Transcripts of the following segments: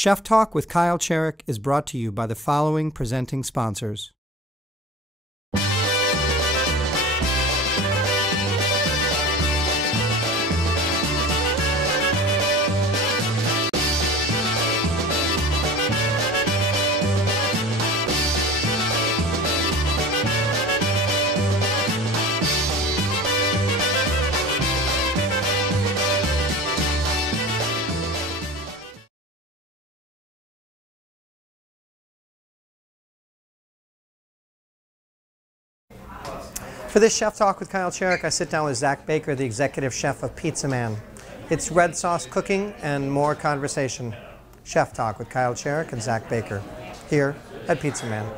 Chef Talk with Kyle Cherek is brought to you by the following presenting sponsors. For this Chef Talk with Kyle Cherek, I sit down with Zach Baker, the executive chef of Pizza Man. It's red sauce cooking and more conversation. Chef Talk with Kyle Cherek and Zach Baker, here at Pizza Man.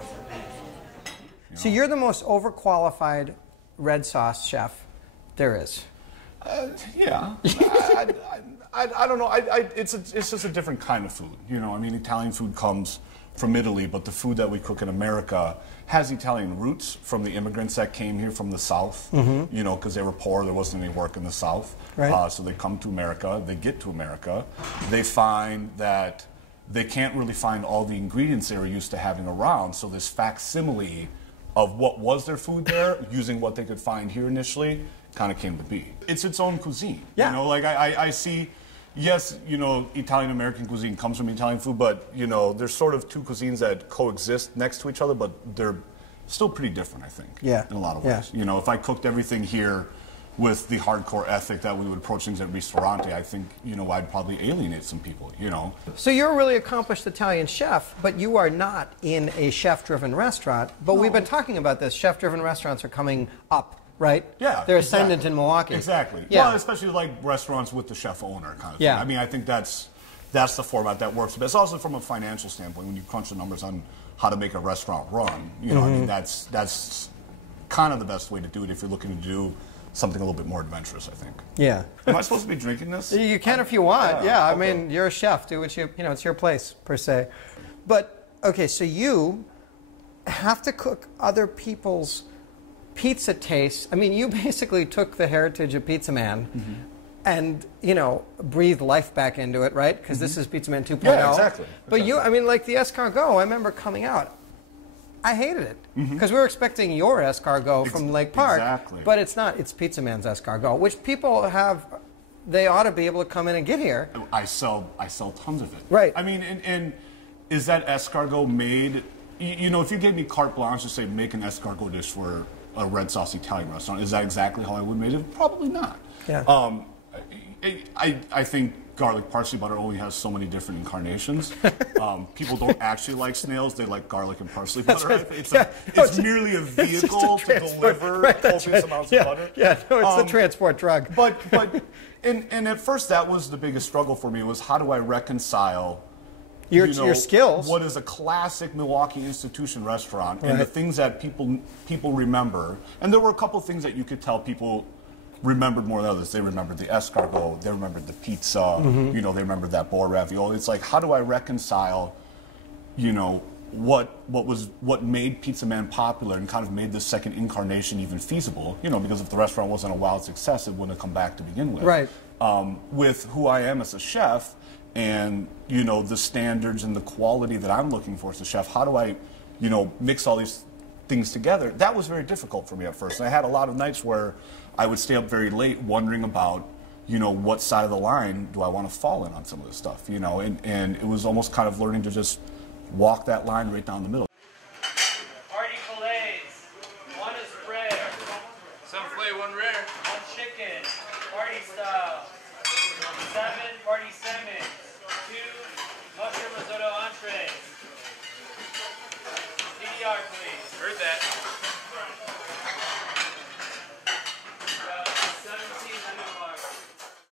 So you're the most overqualified red sauce chef there is. Yeah. I don't know. It's just a different kind of food. You know, I mean, Italian food comes from Italy, but the food that we cook in America has Italian roots from the immigrants that came here from the South, you know, because they were poor, there wasn't any work in the South. Right. So they come to America, they get to America, they find that they can't really find all the ingredients they were used to having around, so this facsimile of what was their food there, using what they could find here initially, kind of came to be. It's its own cuisine. Yeah. You know, like I see, yes, you know, Italian-American cuisine comes from Italian food, but, you know, there's sort of two cuisines that coexist next to each other, but they're still pretty different, I think, in a lot of ways. You know, if I cooked everything here with the hardcore ethic that we would approach things at Ristorante, I think, you know, I'd probably alienate some people, you know. So you're a really accomplished Italian chef, but you are not in a chef-driven restaurant. But we've been talking about this. Chef-driven restaurants are coming up. Right? Yeah. They're ascendant in Milwaukee. Exactly. Yeah. Well, especially like restaurants with the chef owner kind of thing. I mean, I think that's the format that works. But it's also from a financial standpoint, when you crunch the numbers on how to make a restaurant run, you know, I mean, that's kind of the best way to do it if you're looking to do something a little bit more adventurous, I think. Yeah. Am I supposed to be drinking this? You can if you want. Yeah. I mean, you're a chef. Do what you know, it's your place, per se. But, okay, so you have to cook other people's pizza taste. I mean, you basically took the heritage of Pizza Man and, you know, breathed life back into it, right? Because this is Pizza Man 2.0. Yeah, exactly. But you, I mean, like the escargot, I remember coming out. I hated it because we were expecting your escargot from Lake Park. Exactly. But it's not. It's Pizza Man's escargot, which people have. They ought to be able to come in and get here. I sell tons of it. Right. I mean, and is that escargot made? You know, if you gave me carte blanche to say make an escargot dish for a red sauce Italian restaurant, is that exactly how I would make it? Probably not. Yeah. I think garlic parsley butter only has so many different incarnations. People don't actually like snails; they like garlic and parsley butter. It's merely a vehicle to deliver copious amounts of butter. Yeah, no, it's the transport drug. And at first that was the biggest struggle for me, was how do I reconcile your skills, what is a classic Milwaukee institution restaurant, and the things that people remember. And there were a couple things that you could tell people remembered more than others. They remembered the escargot, they remembered the pizza, you know, they remembered that boar ravioli. It's like, how do I reconcile, you know, what made Pizza Man popular and kind of made this second incarnation even feasible, you know, because if the restaurant wasn't a wild success, it wouldn't have come back to begin with. Right. With who I am as a chef, and, you know, the standards and the quality that I'm looking for as a chef, how do I, you know, mix all these things together? That was very difficult for me at first. And I had a lot of nights where I would stay up very late wondering about, you know, what side of the line do I want to fall in on some of this stuff, you know, and it was almost kind of learning to just walk that line right down the middle. Party fillets, one is rare. Some filet, one rare. One chicken, party style. 7 party salmon. 2 mushroom risotto entree.